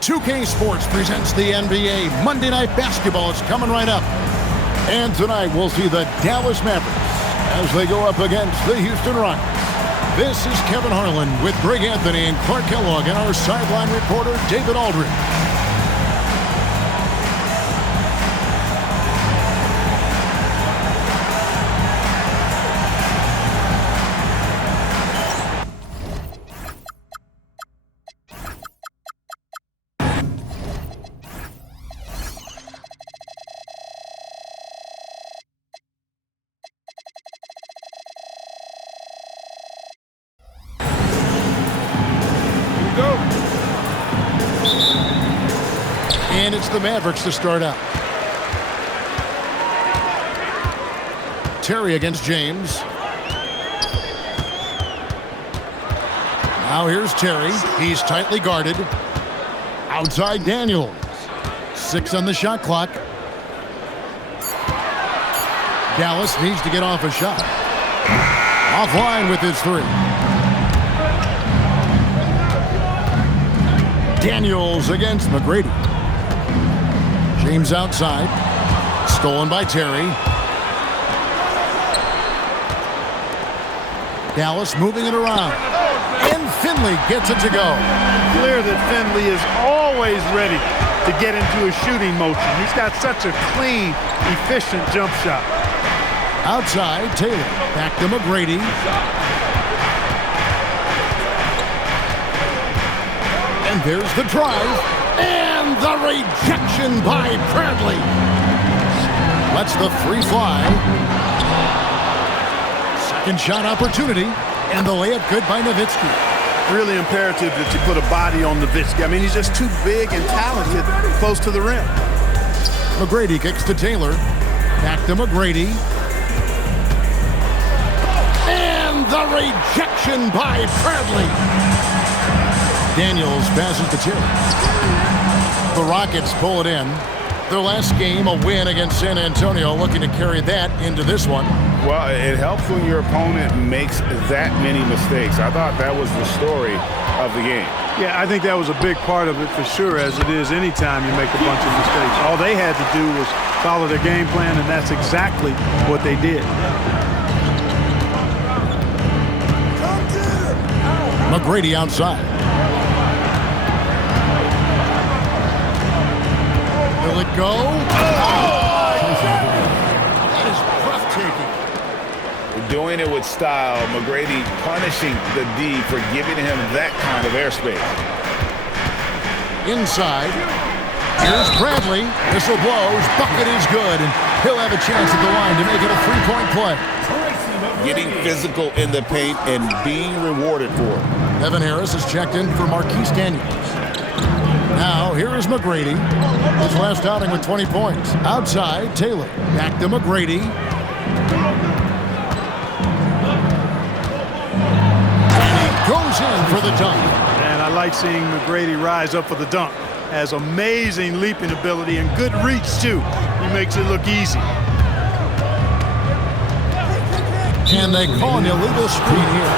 2K Sports presents the NBA. Monday Night Basketball is coming right up. And tonight we'll see the Dallas Mavericks as they go up against the Houston Rockets. This is Kevin Harlan with Greg Anthony and Clark Kellogg and our sideline reporter David Aldridge. And it's the Mavericks to start out. Terry against James. Now here's Terry. He's tightly guarded. Outside Daniels. 6 on the shot clock. Dallas needs to get off a shot. Offline with his 3. Daniels against McGrady. James outside. Stolen by Terry. Dallas moving it around. And Finley gets it to go. Clear that Finley is always ready to get into a shooting motion. He's got such a clean, efficient jump shot. Outside, Taylor. Back to McGrady. And there's the drive. And the rejection by Bradley. Lets the 3 fly. Second shot opportunity. And the layup good by Nowitzki. Really imperative that you put a body on Nowitzki. I mean, he's just too big and talented close to the rim. McGrady kicks to Taylor. Back to McGrady. And the rejection by Bradley. Daniels passes to Terry. The Rockets pull it in. Their last game, a win against San Antonio, looking to carry that into this one. Well, it helps when your opponent makes that many mistakes. I thought that was the story of the game. Yeah, I think that was a big part of it for sure, as it is anytime you make a bunch of mistakes. All they had to do was follow their game plan, and that's exactly what they did. McGrady outside. Will it go? Oh! That is breathtaking. Doing it with style. McGrady punishing the D for giving him that kind of airspace. Inside. Here's Bradley. Whistle blows. Bucket is good. And he'll have a chance at the line to make it a 3-point play. Getting physical in the paint and being rewarded for it. Evan Harris is checked in for Marquise Daniels. Now, here is McGrady. His last outing with 20 points. Outside, Taylor. Back to McGrady. And he goes in for the dunk. And I like seeing McGrady rise up for the dunk. Has amazing leaping ability and good reach, too. He makes it look easy. And they call an illegal screen here.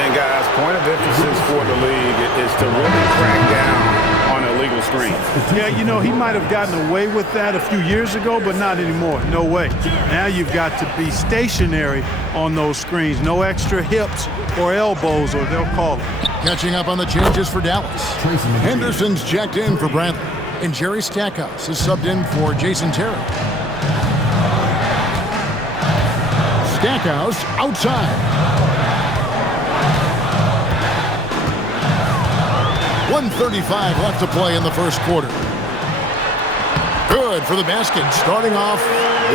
And, guys, point of emphasis for the league is to really crack down on illegal screens. Yeah, you know, he might have gotten away with that a few years ago, but not anymore. No way. Now you've got to be stationary on those screens. No extra hips or elbows, or they'll call it. Catching up on the changes for Dallas. Henderson's checked in for Bradley. And Jerry Stackhouse is subbed in for Jason Terry. Stackhouse outside. 1:35 left to play in the first quarter. Good for the basket. Starting off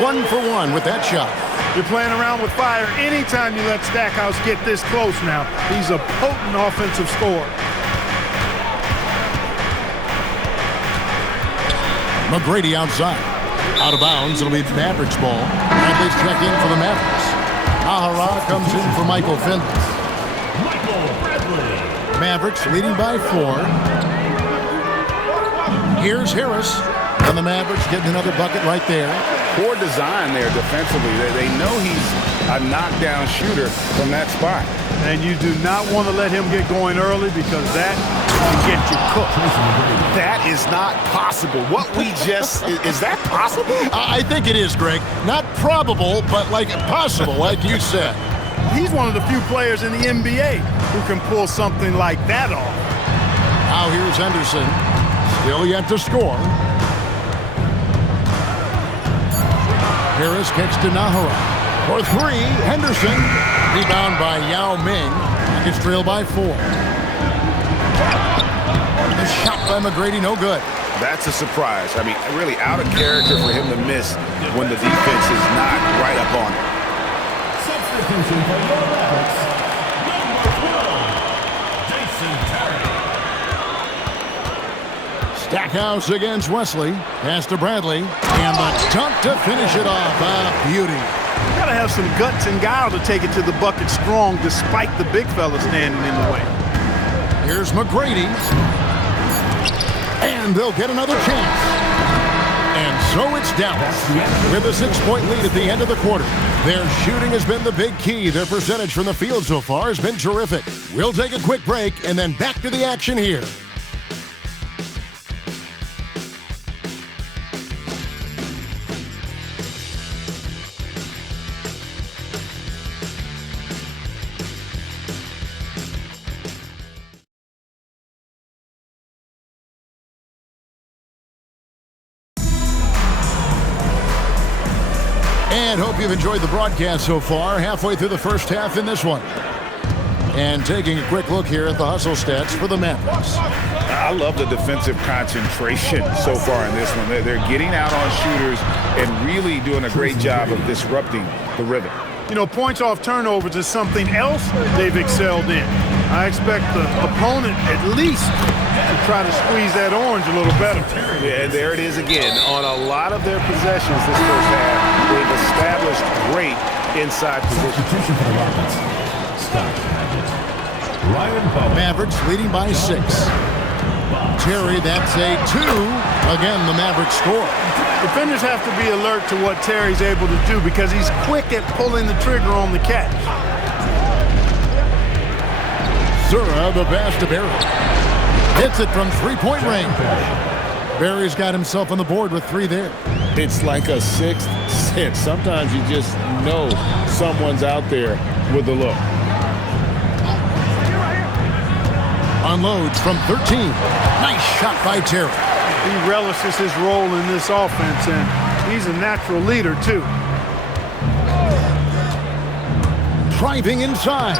1 for 1 with that shot. You're playing around with fire anytime you let Stackhouse get this close now. He's a potent offensive scorer. McGrady outside. Out of bounds. It'll be Mavericks ball. Bradley's checked in for the Mavericks. Ahara comes in for Michael Finley. Mavericks leading by 4. Here's Harris. And the Mavericks getting another bucket right there. Poor design there defensively. They know he's a knockdown shooter from that spot. And you do not want to let him get going early because that can get you cooked. That is not possible. What we just, is that possible? I think it is, Greg. Not probable, but like possible, like you said. He's one of the few players in the NBA who can pull something like that off. Now here's Henderson. Still yet to score. Harris kicks to Nahara. For three, Henderson. Rebound by Yao Ming. He gets trailed by 4. The shot by McGrady, no good. That's a surprise. I mean, really out of character for him to miss when the defense is not right up on it. Substitution for your Mavericks, number 12, Jason Terry. Stackhouse against Wesley. Pass to Bradley. And the dunk to finish it off. A beauty. You gotta have some guts and guile to take it to the bucket strong despite the big fella standing in the way. Here's McGrady. And they'll get another chance. And so it's Dallas with a 6-point lead at the end of the quarter. Their shooting has been the big key. Their percentage from the field so far has been terrific. We'll take a quick break and then back to the action here. And hope you've enjoyed the broadcast so far. Halfway through the first half in this one. And taking a quick look here at the hustle stats for the Mavericks. I love the defensive concentration so far in this one. They're getting out on shooters and really doing a great job of disrupting the rhythm. You know, points off turnovers is something else they've excelled in. I expect the opponent at least to try to squeeze that orange a little better. Yeah, there it is again. On a lot of their possessions this first half, they've established great inside position. Substitution for the Rockets, Scott Ryan Bowen. Mavericks leading by 6. Terry, that's a 2. Again, the Mavericks score. Defenders have to be alert to what Terry's able to do because he's quick at pulling the trigger on the catch. Zura, the pass to Barry. Hits it from 3-point range. Barry's got himself on the board with 3 there. It's like a sixth sense. Sometimes you just know someone's out there with the look. Unloads from 13. Nice shot by Terry. He relishes his role in this offense, and he's a natural leader, too. Driving inside.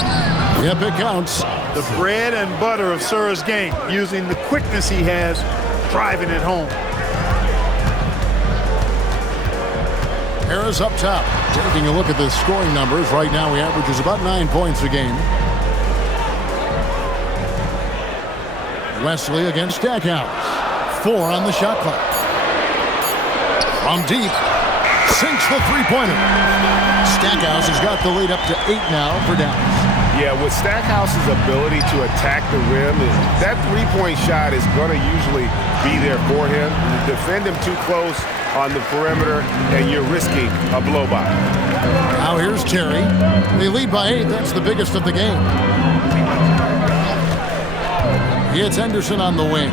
Yep, it counts. The bread and butter of Sura's game, using the quickness he has, driving it home. Harris up top. Taking a look at the scoring numbers. Right now, he averages about 9 points a game. Wesley against Stackhouse. 4 on the shot clock. From deep. Sinks the three-pointer. Stackhouse has got the lead up to 8 now for Dallas. Yeah, with Stackhouse's ability to attack the rim, that three-point shot is going to usually be there for him. You defend him too close on the perimeter, and you're risking a blow-by. Now here's Terry. They lead by 8. That's the biggest of the game. It's Henderson on the wing.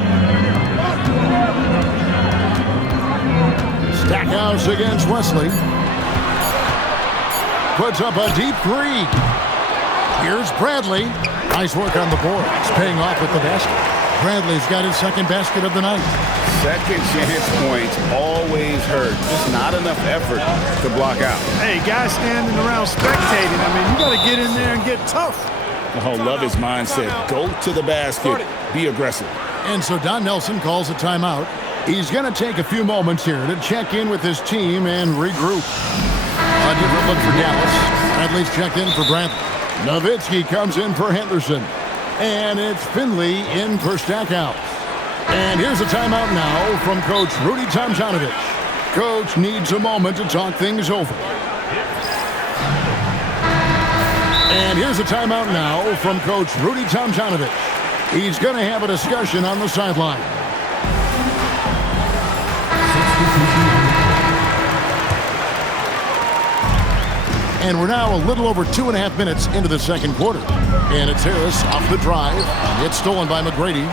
Stackhouse against Wesley. Puts up a deep 3. Here's Bradley. Nice work on the board. It's paying off with the basket. Bradley's got his second basket of the night. Second chance points always hurt. Just not enough effort to block out. Hey, guys standing around spectating, I mean, you got to get in there and get tough. Oh, love his mindset. Go to the basket. Be aggressive. And so Don Nelson calls a timeout. He's going to take a few moments here to check in with his team and regroup. A different look for Dallas. Bradley's checked in for Bradley. Nowitzki comes in for Henderson. And it's Finley in for Stackhouse. And here's a timeout now from Coach Rudy Tomjanovich. Coach needs a moment to talk things over. And here's a timeout now from Coach Rudy Tomjanovich. He's going to have a discussion on the sideline. And we're now a little over 2.5 minutes into the second quarter. And it's Harris off the drive. It's stolen by McGrady.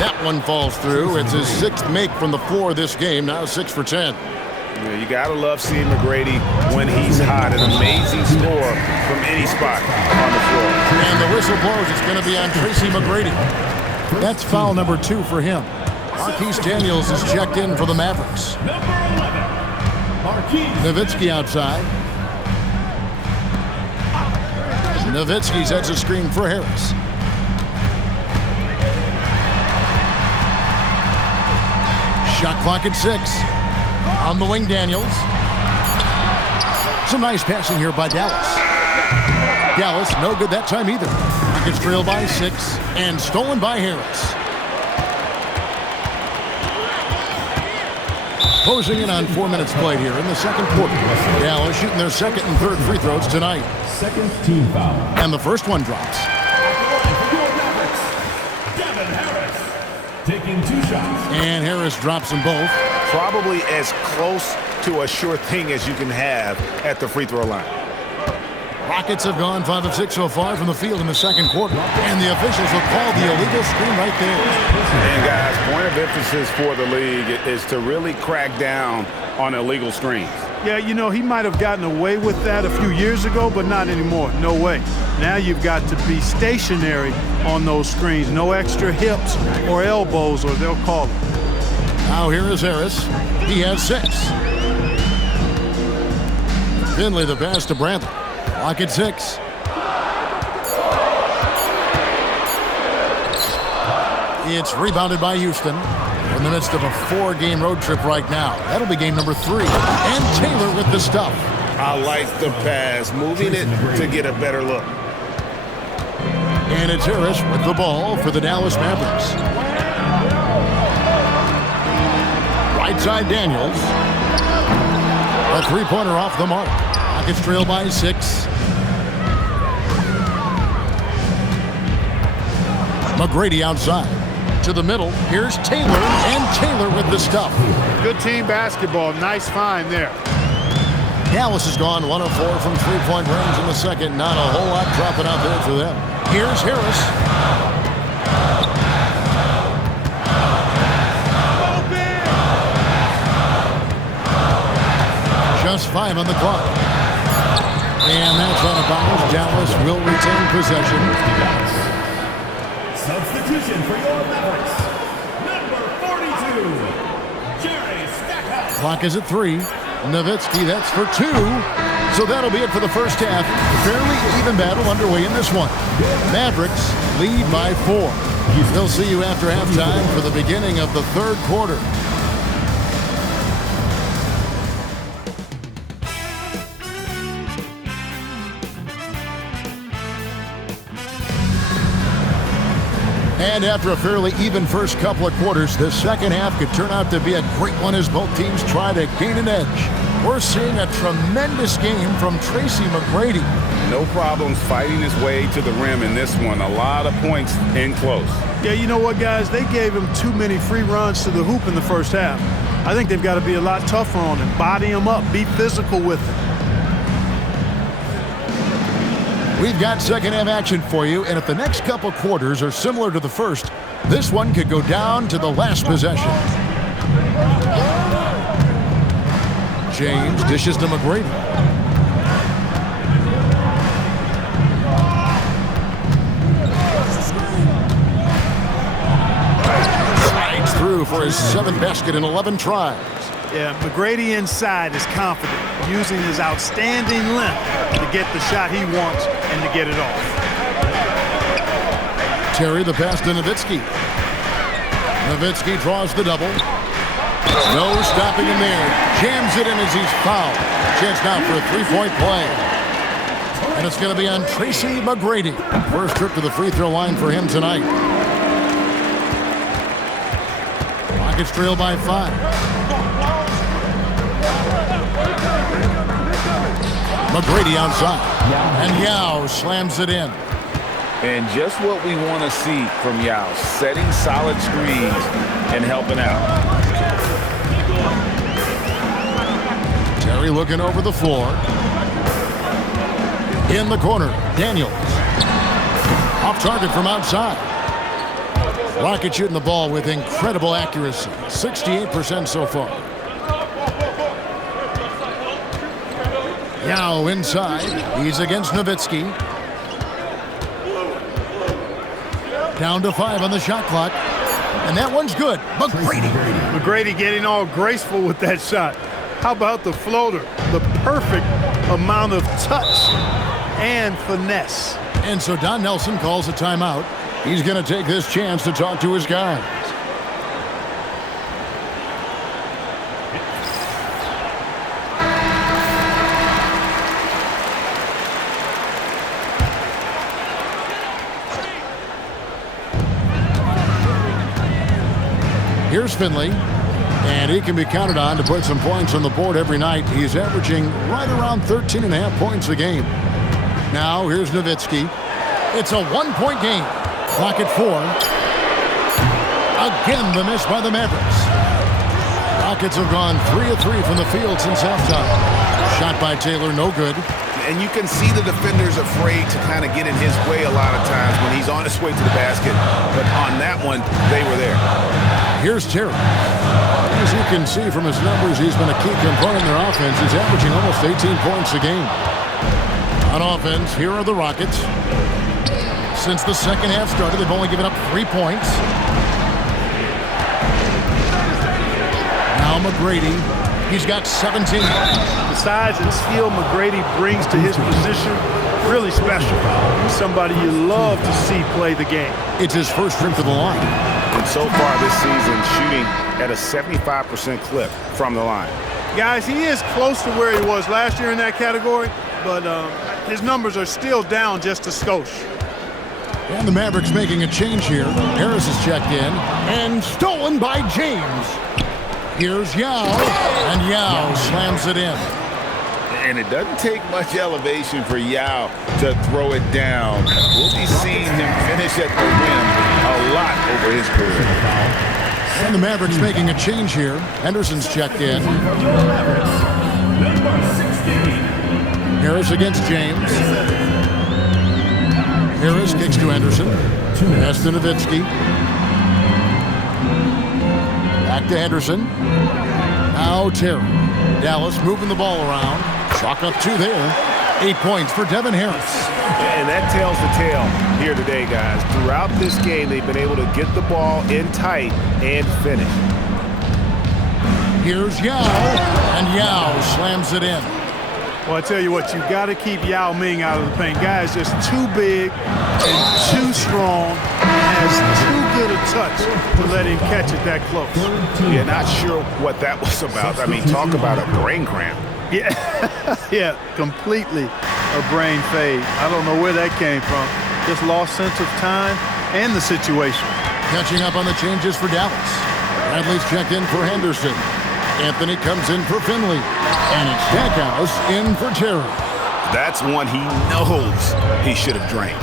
That one falls through. It's his 6th make from the floor this game. Now 6 for 10. Yeah, you got to love seeing McGrady when he's hot. An amazing score from any spot on the floor. And the whistle blows. It's going to be on Tracy McGrady. That's foul number 2 for him. Marquise Daniels is checked in for the Mavericks. Nowitzki outside. Nowitzki sets a screen for Harris. Shot clock at 6. On the wing, Daniels. Some nice passing here by Dallas. Dallas, no good that time either. Rockets trail by 6 and stolen by Harris. Closing in on 4 minutes played here in the second quarter. Dallas shooting their 2nd and 3rd free throws tonight. Second team foul. And the first one drops. Taking 2 shots. And Harris drops them both. Probably as close to a sure thing as you can have at the free throw line. Rockets have gone 5 of 6 so far from the field in the second quarter. And the officials will call the illegal screen right there. And guys, point of emphasis for the league is to really crack down on illegal screens. Yeah, you know, he might have gotten away with that a few years ago, but not anymore. No way. Now you've got to be stationary on those screens. No extra hips or elbows, or they'll call it. Now here is Harris. He has 6. Finley the pass to Brantley. Clock at 6. It's rebounded by Houston. In the midst of a 4-game road trip right now. That'll be game number 3. And Taylor with the stuff. I like the pass, moving it to get a better look. And it's Harris with the ball for the Dallas Mavericks. Right side Daniels. A 3-pointer off the mark. Rockets trail by 6. McGrady outside. To the middle. Here's Taylor. And Taylor with the stuff. Good team basketball. Nice find there. Dallas has gone 1 of 4 from 3-point range in the second. Not a whole lot dropping out there for them. Here's Harris. Just 5 on the clock. And that's out of bounds. Dallas will retain possession. Substitution for your Mavericks. Number 42, Jerry Stackhouse. Clock is at 3. Nowitzki, that's for 2. So that'll be it for the first half. Fairly even battle underway in this one. Mavericks lead by 4. They'll see you after halftime for the beginning of the third quarter. And after a fairly even first couple of quarters, the second half could turn out to be a great one as both teams try to gain an edge. We're seeing a tremendous game from Tracy McGrady. No problems fighting his way to the rim in this one. A lot of points in close. Yeah, you know what, guys? They gave him too many free runs to the hoop in the first half. I think they've got to be a lot tougher on him. Body him up. Be physical with him. We've got second half action for you, and if the next couple quarters are similar to the first, this one could go down to the last possession. James dishes to McGrady. Slides through for his 7th basket in 11 tries. Yeah, McGrady inside is confident, using his outstanding length to get the shot he wants and to get it off. Terry the pass to Nowitzki. Nowitzki draws the double. No stopping him there. Jams it in as he's fouled. Chance now for a 3-point play. And it's going to be on Tracy McGrady. First trip to the free throw line for him tonight. Rockets trail by 5. McGrady outside. And Yao slams it in. And just what we want to see from Yao, setting solid screens and helping out. Terry looking over the floor. In the corner, Daniels. Off target from outside. Rocket shooting the ball with incredible accuracy. 68% so far. Yao inside. He's against Nowitzki. Down to 5 on the shot clock. And that one's good. McGrady getting all graceful with that shot. How about the floater? The perfect amount of touch and finesse. And so Don Nelson calls a timeout. He's going to take this chance to talk to his guys. Here's Finley, and he can be counted on to put some points on the board every night. He's averaging right around 13.5 points a game. Now here's Nowitzki. It's a one-point game. Clock at 4. Again, the miss by the Mavericks. Rockets have gone 3 of 3 from the field since halftime. Shot by Taylor, no good. And you can see the defender's afraid to kind of get in his way a lot of times when he's on his way to the basket. But on that one, they were there. Here's Terry. As you can see from his numbers, he's been a key component in their offense. He's averaging almost 18 points a game. On offense, here are the Rockets. Since the second half started, they've only given up 3 points. Now McGrady. He's got 17. The size and skill McGrady brings to his position, really special. He's somebody you love to see play the game. It's his first trip to the line. And so far this season, shooting at a 75% clip from the line. Guys, he is close to where he was last year in that category, but his numbers are still down just a skosh. And the Mavericks making a change here. Harris is checked in and stolen by James. Here's Yao, and Yao slams it in. And it doesn't take much elevation for Yao to throw it down. We'll be seeing him finish at the rim a lot over his career. And the Mavericks making a change here. Henderson's checked in. Harris against James. Harris kicks to Henderson. Pass to Nowitzki. Back to Henderson. Now Terry. Dallas moving the ball around. Chalk up 2 there. 8 points for Devin Harris. And that tells the tale here today, guys. Throughout this game, they've been able to get the ball in tight and finish. Here's Yao, and Yao slams it in. Well, I tell you what, you got to keep Yao Ming out of the paint. Guy is just too big and too strong and has too good a touch to let him catch it that close. Yeah, not sure what that was about. I mean, talk about a brain cramp. Yeah, yeah, completely a brain fade. I don't know where that came from. Just lost sense of time and the situation. Catching up on the changes for Dallas. Bradley's checked in for Henderson. Anthony comes in for Finley. And it's Stackhouse in for Terry. That's one he knows he should have drained.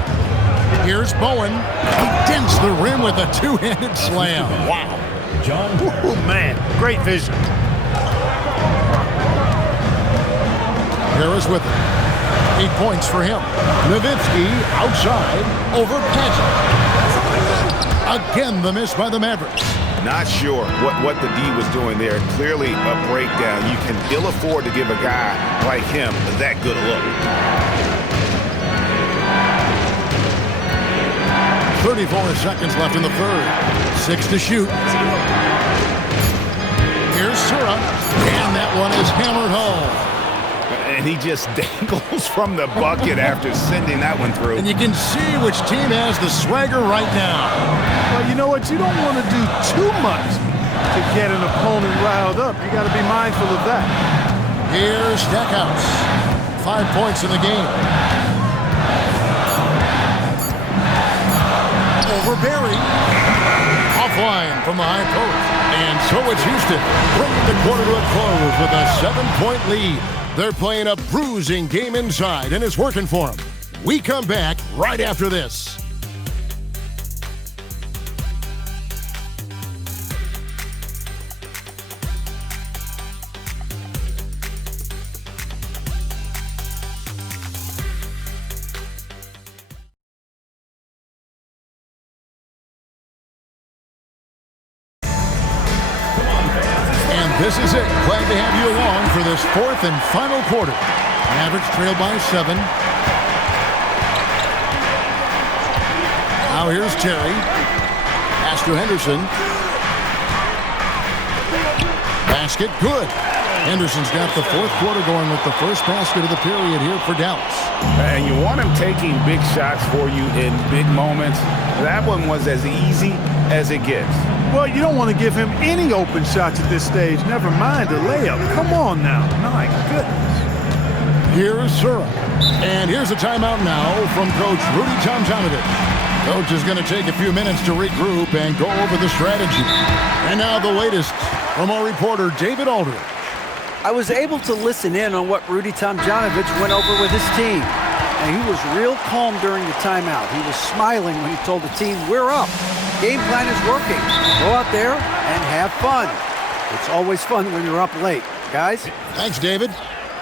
Here's Bowen. He dents the rim with a two-handed slam. Wow. John. Oh, man, great vision. Harris with it. 8 points for him. Nowitzki outside over Paget. Again, the miss by the Mavericks. Not sure what the D was doing there. Clearly a breakdown. You can ill afford to give a guy like him that good a look. 34 seconds left in the third. 6 to shoot. Here's Sura. And that one is hammered home. And he just dangles from the bucket after sending that one through. And you can see which team has the swagger right now. Well, you know what? You don't want to do too much to get an opponent riled up. You got to be mindful of that. Here's Stackhouse. 5 points in the game. Over Barry. Offline from the high post. And so it's Houston bringing the quarter to a close with a 7-point lead. They're playing a bruising game inside, and it's working for them. We come back right after this. This is it. Glad to have you along for this fourth and final quarter. Mavericks trail by 7. Now here's Terry. Pass to Henderson. Basket, good. Henderson's got the fourth quarter going with the first basket of the period here for Dallas. And you want him taking big shots for you in big moments. That one was as easy as it gets. Well, you don't want to give him any open shots at this stage. Never mind a layup. Come on now. My goodness. Here's Sura. And here's a timeout now from Coach Rudy Tomjanovich. Coach is going to take a few minutes to regroup and go over the strategy. And now the latest from our reporter, David Aldridge. I was able to listen in on what Rudy Tomjanovich went over with his team. And he was real calm during the timeout. He was smiling when he told the team, we're up. Game plan is working. Go out there and have fun. It's always fun when you're up late. Guys? Thanks, David.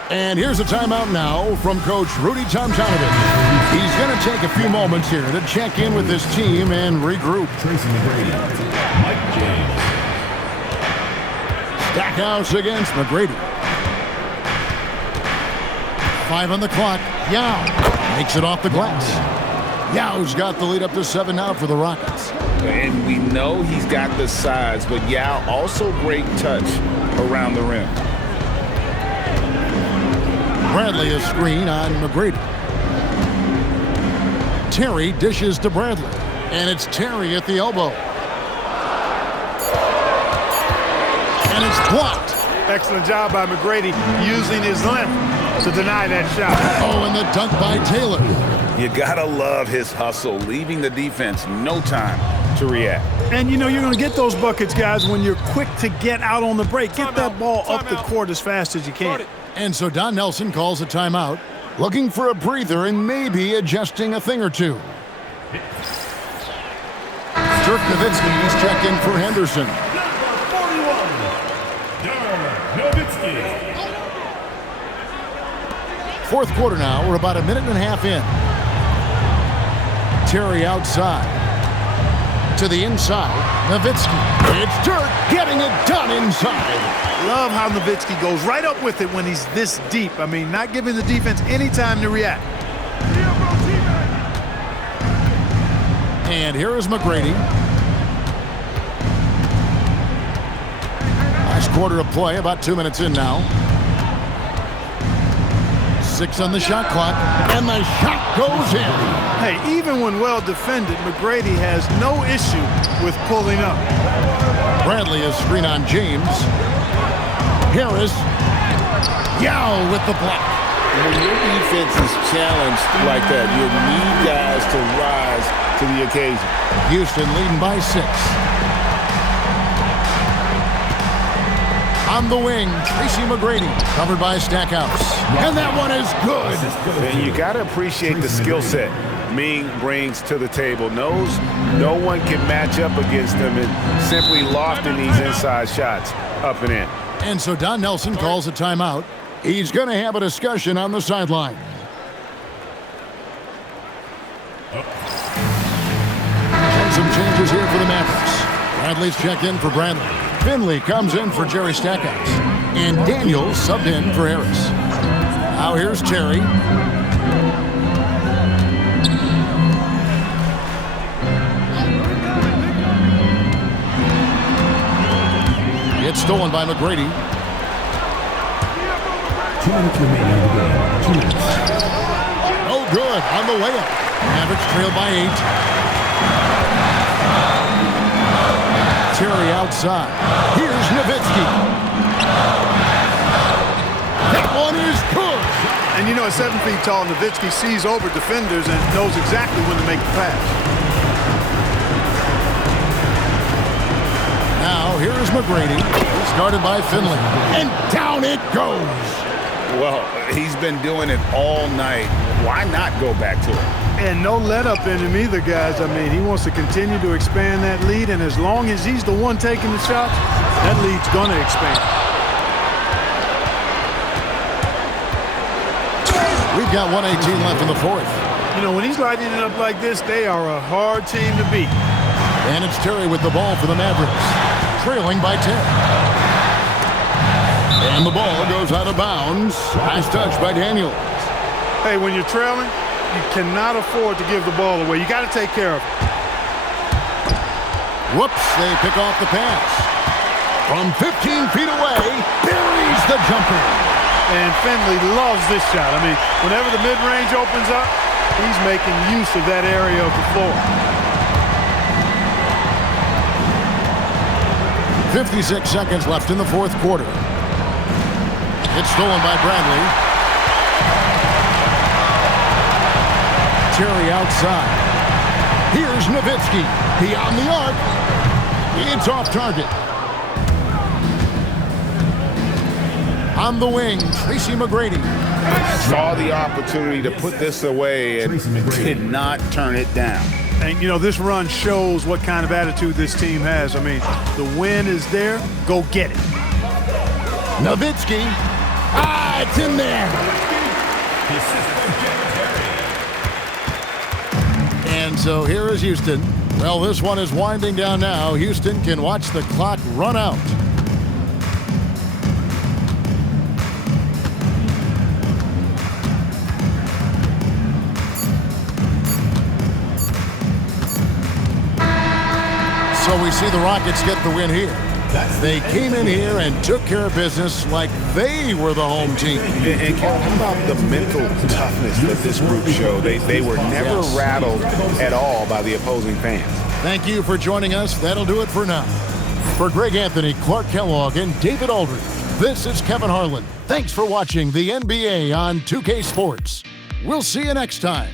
And here's a timeout now from Coach Rudy Tomjanovich. He's going to take a few moments here to check in with his team and regroup. Tracy McGrady. Mike James. Stackhouse against McGrady. 5 on the clock. Yao makes it off the glass. Yao's got the lead up to 7 now for the Rockets. And we know he's got the size, but Yao also great touch around the rim. Bradley a screen on McGrady. Terry dishes to Bradley. And it's Terry at the elbow. And it's blocked. Excellent job by McGrady using his length to deny that shot. Oh, and the dunk by Taylor. You gotta love his hustle, leaving the defense no time to react. And you know you're going to get those buckets, guys, when you're quick to get out on the break. Get that ball up the court as fast as you can. And so Don Nelson calls a timeout, looking for a breather and maybe adjusting a thing or two. Dirk Nowitzki's checking for Henderson. Fourth quarter now. We're about a minute and a half in. Terry outside. To the inside. Nowitzki. It's Dirk getting it done inside. Love how Nowitzki goes right up with it when he's this deep. I mean, not giving the defense any time to react. And here is McGrady. Last quarter of play, about 2 minutes in now. 6 on the shot clock, and the shot goes in. Hey, even when well defended, McGrady has no issue with pulling up. Bradley is screen on James. Harris. Yao with the block. When your defense is challenged like that, you need guys to rise to the occasion. Houston leading by 6. On the wing, Tracy McGrady, covered by Stackhouse. And that one is good. And you got to appreciate the skill set Ming brings to the table. Knows no one can match up against him and simply lofting these inside shots up and in. And so Don Nelson calls a timeout. He's going to have a discussion on the sideline. And some changes here for the Mavericks. Bradley's checked in for Bradley. Finley comes in for Jerry Stackhouse. And Daniels subbed in for Harris. Now here's Terry. It's stolen by McGrady. 2 minutes remaining in the game. 2 minutes. Oh, good on the layup. Mavericks trail by 8. Terry outside. Here's Nowitzki. That one is good. And you know, at 7 feet tall, Nowitzki sees over defenders and knows exactly when to make the pass. Now, here is McGrady. Started by Finley. And down it goes. Well, he's been doing it all night. Why not go back to it? And no let up in him either, guys. I mean, he wants to continue to expand that lead, and as long as he's the one taking the shots, that lead's going to expand. We've got 1:18 left in the fourth. You know, when he's lighting it up like this, they are a hard team to beat. And it's Terry with the ball for the Mavericks, trailing by 10. And the ball goes out of bounds. Nice touch by Daniels. Hey, when you're trailing, you cannot afford to give the ball away. You got to take care of it. Whoops, they pick off the pass. From 15 feet away, buries the jumper. And Finley loves this shot. I mean, whenever the mid-range opens up, he's making use of that area of the floor. 56 seconds left in the fourth quarter. It's stolen by Bradley. Terry outside. Here's Nowitzki. Beyond the arc. It's off target. On the wing, Tracy McGrady. Saw the opportunity to put this away and did not turn it down. And, you know, this run shows what kind of attitude this team has. I mean, the win is there. Go get it. Nowitzki. It's in there. And so here is Houston. Well, this one is winding down now. Houston can watch the clock run out. So we see the Rockets get the win here. They came in here and took care of business like they were the home team. And Kevin, how about the mental toughness that this group showed? They were never rattled at all by the opposing fans. Thank you for joining us. That'll do it for now. For Greg Anthony, Clark Kellogg, and David Aldridge, this is Kevin Harlan. Thanks for watching the NBA on 2K Sports. We'll see you next time.